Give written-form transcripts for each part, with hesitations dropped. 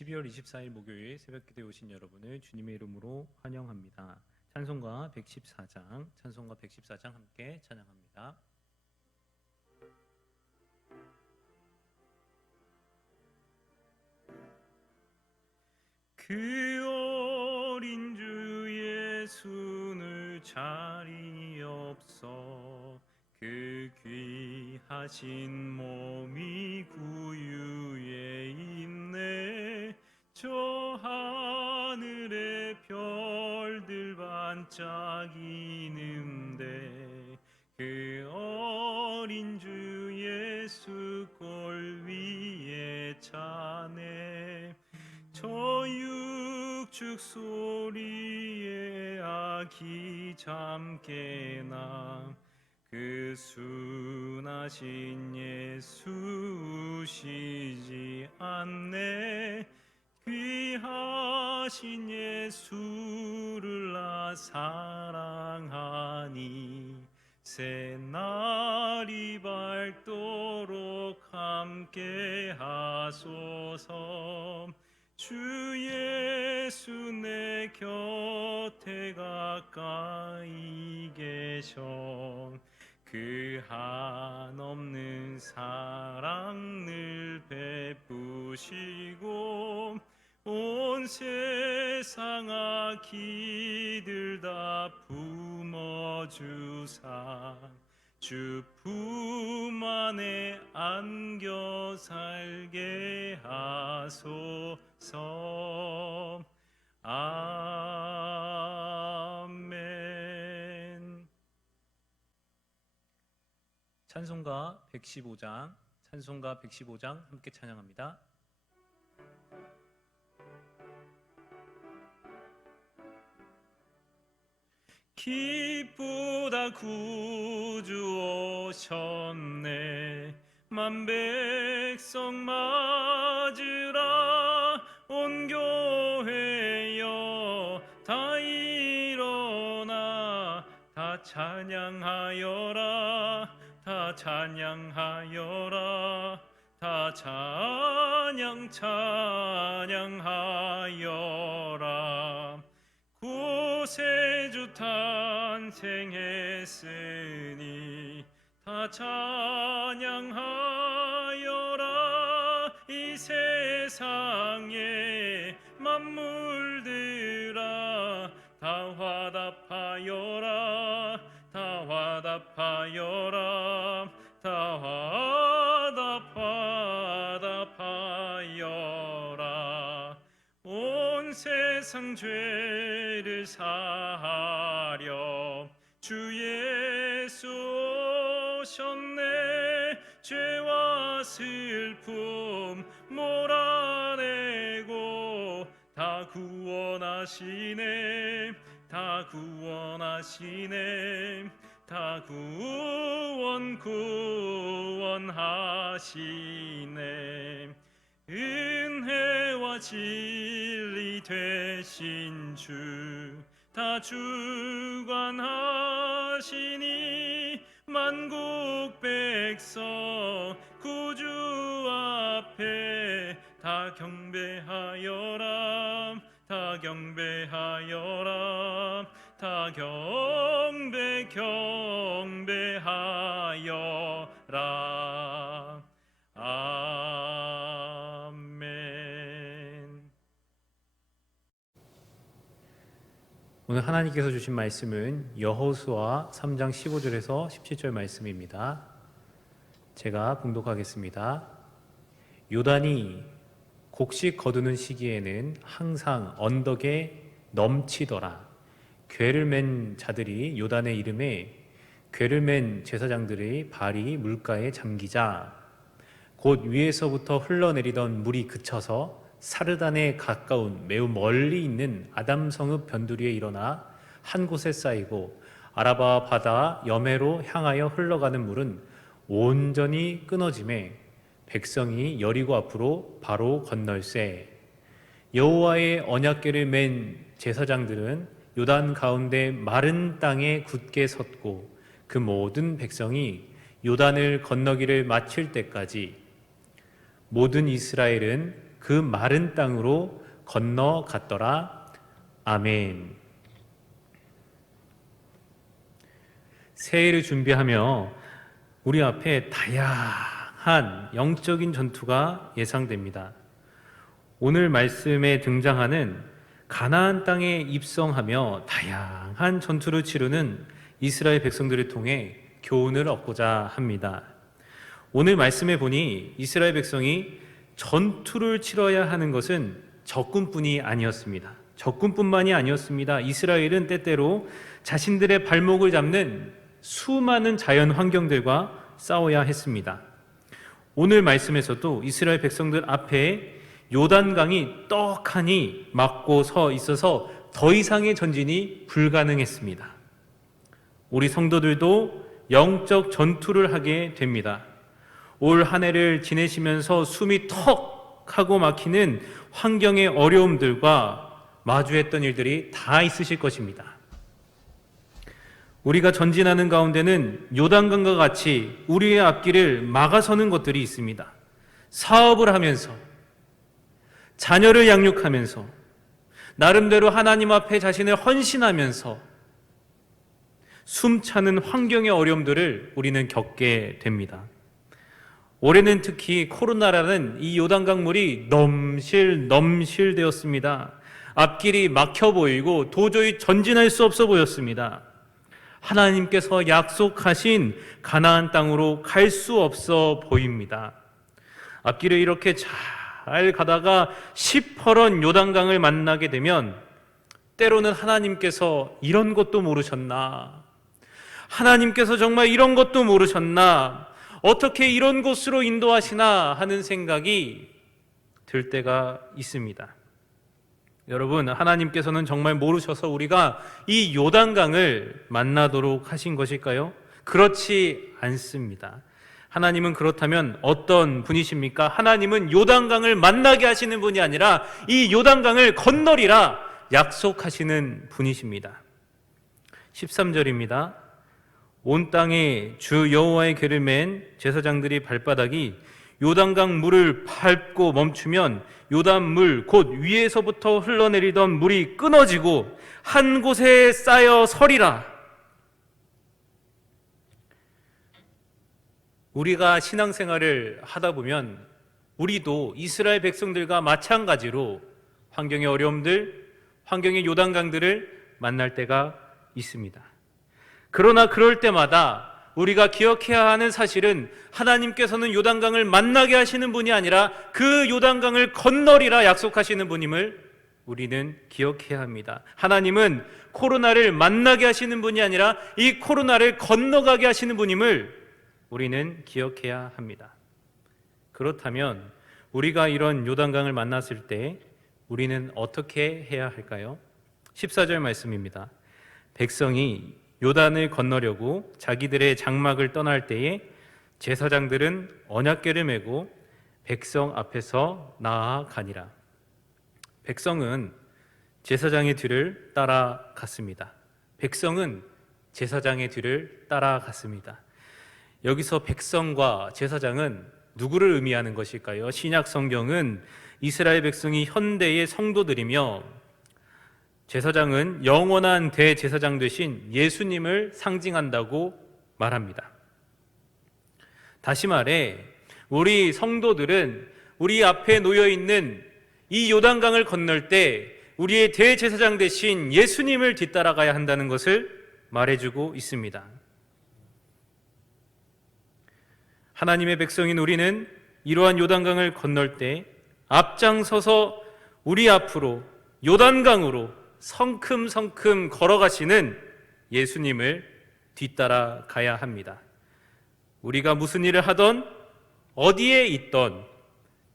12월 24일 목요일 새벽기도에 오신 여러분을 주님의 이름으로 환영합니다. 찬송가 114장 함께 찬양합니다. 그 어린 주 예수를 자리 없어 그 귀하신 몸이 구유에 있네. 저 하늘의 별들 반짝이는데 그 어린 주 예수 골 위에 차네. 저 육축 소리에 아기 잠 깨나 그 순하신 예수 우시지 않네. 귀하신 예수를 나 사랑하니 새날이 밝도록 함께 하소서. 주 예수 내 곁에 가까이 계셔 그 한없는 사랑 늘 베푸시고 온 세상 악기들 다 품어주사 주 품 안에 안겨 살게 하소서. 아멘. 찬송가 115장 함께 찬양합니다. 기쁘다 구주 오셨네. 만 백성 맞으라. 온 교회여 다 일어나 다 찬양하여라. 다 찬양하여라. 다 찬양하여라. 구세주 탄생했으니 다 찬양하여라. 이 세상에 만물들아 다 화답하여라. 다 화답하여라. 다 화답하여라. 온 세상 죄를 사하려 주 예수 오셨네. 죄와 슬픔 몰아내고 다 구원하시네. 다 구원하시네. 다 구원하시네. 은혜와 진리 되신 주 다 주관하시니 만국 백성 구주 앞에 다 경배하여라. 다 경배하여라. 다 경배하여라. 아멘. 오늘 하나님께서 주신 말씀은 여호수아 3장 15절에서 17절 말씀입니다. 제가 봉독하겠습니다. 요단이 곡식 거두는 시기에는 항상 언덕에 넘치더라. 궤를 맨 자들이 요단의 이름에 궤를 맨 제사장들의 발이 물가에 잠기자 곧 위에서부터 흘러내리던 물이 그쳐서 사르단에 가까운 매우 멀리 있는 아담성읍 변두리에 일어나 한 곳에 쌓이고 아라바 바다 여매로 향하여 흘러가는 물은 온전히 끊어짐에 백성이 여리고 앞으로 바로 건널세. 여호와의 언약궤를 맨 제사장들은 요단 가운데 마른 땅에 굳게 섰고 그 모든 백성이 요단을 건너기를 마칠 때까지 모든 이스라엘은 그 마른 땅으로 건너갔더라. 아멘. 새해를 준비하며 우리 앞에 다양한 영적인 전투가 예상됩니다. 오늘 말씀에 등장하는 가나안 땅에 입성하며 다양한 전투를 치르는 이스라엘 백성들을 통해 교훈을 얻고자 합니다. 오늘 말씀에 보니 이스라엘 백성이 전투를 치러야 하는 것은 적군뿐이 아니었습니다. 적군뿐만이 아니었습니다. 이스라엘은 때때로 자신들의 발목을 잡는 수많은 자연 환경들과 싸워야 했습니다. 오늘 말씀에서도 이스라엘 백성들 앞에 요단강이 떡하니 막고 서 있어서 더 이상의 전진이 불가능했습니다. 우리 성도들도 영적 전투를 하게 됩니다. 올 한 해를 지내시면서 숨이 턱 하고 막히는 환경의 어려움들과 마주했던 일들이 다 있으실 것입니다. 우리가 전진하는 가운데는 요단강과 같이 우리의 앞길을 막아서는 것들이 있습니다. 사업을 하면서, 자녀를 양육하면서, 나름대로 하나님 앞에 자신을 헌신하면서 숨차는 환경의 어려움들을 우리는 겪게 됩니다. 올해는 특히 코로나라는 이 요단강물이 넘실 되었습니다. 앞길이 막혀 보이고 도저히 전진할 수 없어 보였습니다. 하나님께서 약속하신 가나안 땅으로 갈 수 없어 보입니다. 앞길을 이렇게 잘 가다가 시퍼런 요단강을 만나게 되면 때로는 하나님께서 이런 것도 모르셨나? 하나님께서 정말 이런 것도 모르셨나? 어떻게 이런 곳으로 인도하시나 하는 생각이 들 때가 있습니다. 여러분, 하나님께서는 정말 모르셔서 우리가 이 요단강을 만나도록 하신 것일까요? 그렇지 않습니다. 하나님은 그렇다면 어떤 분이십니까? 하나님은 요단강을 만나게 하시는 분이 아니라 이 요단강을 건너리라 약속하시는 분이십니다. 13절입니다. 온 땅에 주 여호와의 궤를 맨 제사장들이 발바닥이 요단강 물을 밟고 멈추면 요단물 곧 위에서부터 흘러내리던 물이 끊어지고 한 곳에 쌓여 서리라. 우리가 신앙생활을 하다 보면 우리도 이스라엘 백성들과 마찬가지로 환경의 어려움들, 환경의 요단강들을 만날 때가 있습니다. 그러나 그럴 때마다 우리가 기억해야 하는 사실은 하나님께서는 요단강을 만나게 하시는 분이 아니라 그 요단강을 건너리라 약속하시는 분임을 우리는 기억해야 합니다. 하나님은 코로나를 만나게 하시는 분이 아니라 이 코로나를 건너가게 하시는 분임을 우리는 기억해야 합니다. 그렇다면 우리가 이런 요단강을 만났을 때 우리는 어떻게 해야 할까요? 14절 말씀입니다. 백성이 요단을 건너려고 자기들의 장막을 떠날 때에 제사장들은 언약궤를 메고 백성 앞에서 나아가니라. 백성은 제사장의 뒤를 따라갔습니다. 백성은 제사장의 뒤를 따라갔습니다. 여기서 백성과 제사장은 누구를 의미하는 것일까요? 신약 성경은 이스라엘 백성이 현대의 성도들이며 제사장은 영원한 대제사장 되신 예수님을 상징한다고 말합니다. 다시 말해 우리 성도들은 우리 앞에 놓여 있는 이 요단강을 건널 때 우리의 대제사장 되신 예수님을 뒤따라가야 한다는 것을 말해주고 있습니다. 하나님의 백성인 우리는 이러한 요단강을 건널 때 앞장서서 우리 앞으로 요단강으로 성큼성큼 걸어가시는 예수님을 뒤따라 가야 합니다. 우리가 무슨 일을 하던 어디에 있던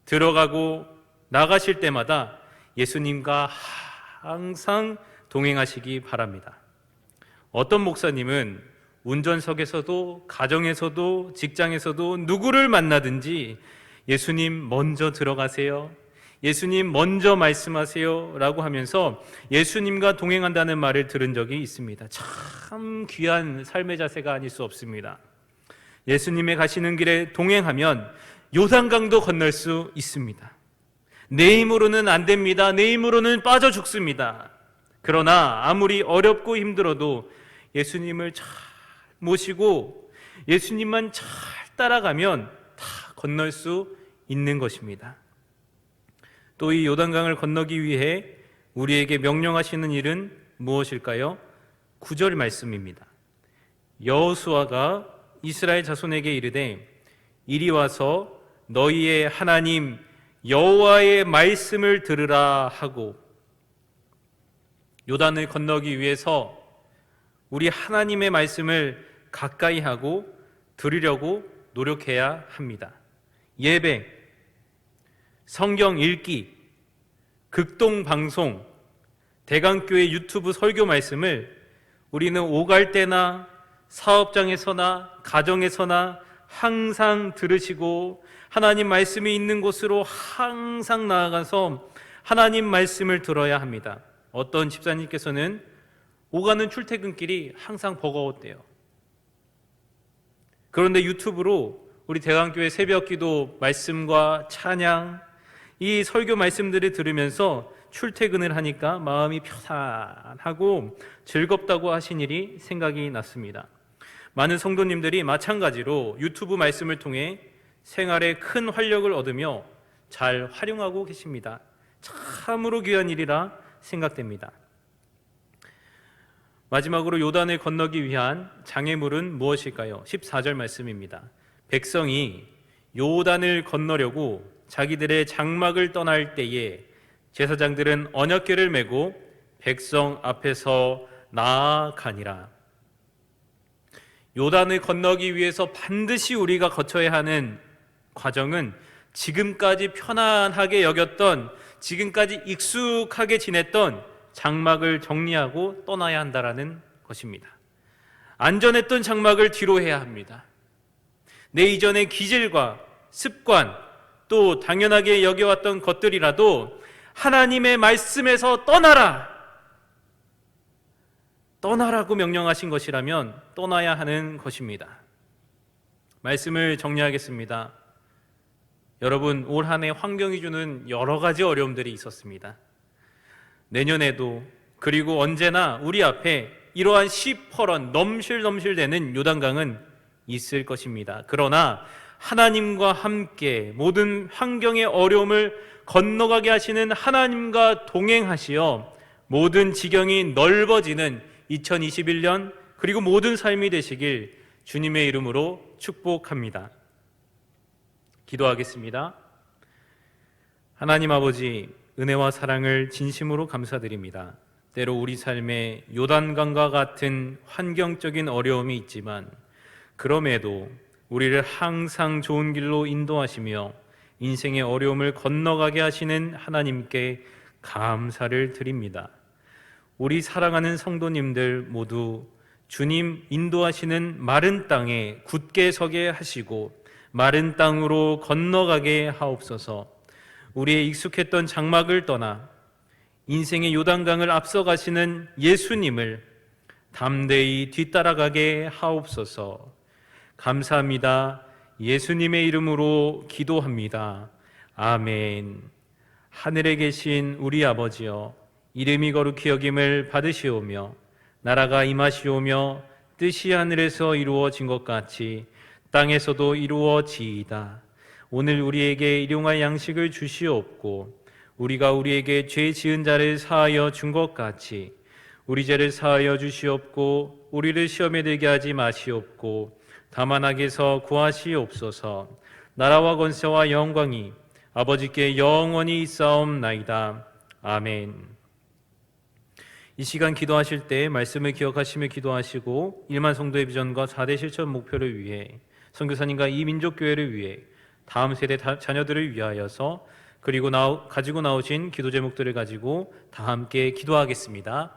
들어가고 나가실 때마다 예수님과 항상 동행하시기 바랍니다. 어떤 목사님은 운전석에서도 가정에서도 직장에서도 누구를 만나든지 예수님 먼저 들어가세요, 예수님 먼저 말씀하세요 라고 하면서 예수님과 동행한다는 말을 들은 적이 있습니다. 참 귀한 삶의 자세가 아닐 수 없습니다. 예수님의 가시는 길에 동행하면 요단강도 건널 수 있습니다. 내 힘으로는 안 됩니다. 내 힘으로는 빠져 죽습니다. 그러나 아무리 어렵고 힘들어도 예수님을 잘 모시고 예수님만 잘 따라가면 다 건널 수 있는 것입니다. 또 이 요단강을 건너기 위해 우리에게 명령하시는 일은 무엇일까요? 9절 말씀입니다. 여호수아가 이스라엘 자손에게 이르되 이리 와서 너희의 하나님 여호와의 말씀을 들으라 하고, 요단을 건너기 위해서 우리 하나님의 말씀을 가까이 하고 들으려고 노력해야 합니다. 예배, 성경 읽기, 극동 방송, 대강교회 유튜브 설교 말씀을 우리는 오갈 때나 사업장에서나 가정에서나 항상 들으시고 하나님 말씀이 있는 곳으로 항상 나아가서 하나님 말씀을 들어야 합니다. 어떤 집사님께서는 오가는 출퇴근길이 항상 버거웠대요. 그런데 유튜브로 우리 대강교회 새벽기도 말씀과 찬양, 이 설교 말씀들을 들으면서 출퇴근을 하니까 마음이 편안하고 즐겁다고 하신 일이 생각이 났습니다. 많은 성도님들이 마찬가지로 유튜브 말씀을 통해 생활에 큰 활력을 얻으며 잘 활용하고 계십니다. 참으로 귀한 일이라 생각됩니다. 마지막으로 요단을 건너기 위한 장애물은 무엇일까요? 14절 말씀입니다. 백성이 요단을 건너려고 자기들의 장막을 떠날 때에 제사장들은 언약궤를 메고 백성 앞에서 나아가니라. 요단을 건너기 위해서 반드시 우리가 거쳐야 하는 과정은 지금까지 편안하게 여겼던, 지금까지 익숙하게 지냈던 장막을 정리하고 떠나야 한다라는 것입니다. 안전했던 장막을 뒤로 해야 합니다. 내 이전의 기질과 습관, 또 당연하게 여겨왔던 것들이라도 하나님의 말씀에서 떠나라고 명령하신 것이라면 떠나야 하는 것입니다. 말씀을 정리하겠습니다. 여러분, 올 한 해 환경이 주는 여러 가지 어려움들이 있었습니다. 내년에도, 그리고 언제나 우리 앞에 이러한 시퍼런 넘실넘실대는 요단강은 있을 것입니다. 그러나 하나님과 함께 모든 환경의 어려움을 건너가게 하시는 하나님과 동행하시어 모든 지경이 넓어지는 2021년, 그리고 모든 삶이 되시길 주님의 이름으로 축복합니다. 기도하겠습니다. 하나님 아버지, 은혜와 사랑을 진심으로 감사드립니다. 때로 우리 삶에 요단강과 같은 환경적인 어려움이 있지만 그럼에도 우리를 항상 좋은 길로 인도하시며 인생의 어려움을 건너가게 하시는 하나님께 감사를 드립니다. 우리 사랑하는 성도님들 모두 주님 인도하시는 마른 땅에 굳게 서게 하시고 마른 땅으로 건너가게 하옵소서. 우리의 익숙했던 장막을 떠나 인생의 요단강을 앞서가시는 예수님을 담대히 뒤따라가게 하옵소서. 감사합니다. 예수님의 이름으로 기도합니다. 아멘. 하늘에 계신 우리 아버지여, 이름이 거룩히 여김을 받으시오며 나라가 임하시오며 뜻이 하늘에서 이루어진 것 같이 땅에서도 이루어지이다. 오늘 우리에게 일용할 양식을 주시옵고 우리가 우리에게 죄 지은 자를 사하여 준 것 같이 우리 죄를 사하여 주시옵고 우리를 시험에 들게 하지 마시옵고 다만 악에서 구하시옵소서. 나라와 권세와 영광이 아버지께 영원히 있사옵나이다. 아멘. 이 시간 기도하실 때 말씀을 기억하시며 기도하시고 1만 성도의 비전과 4대 실천 목표를 위해, 선교사님과 이 민족교회를 위해, 다음 세대 자녀들을 위하여서, 그리고 가지고 나오신 기도 제목들을 가지고 다 함께 기도하겠습니다.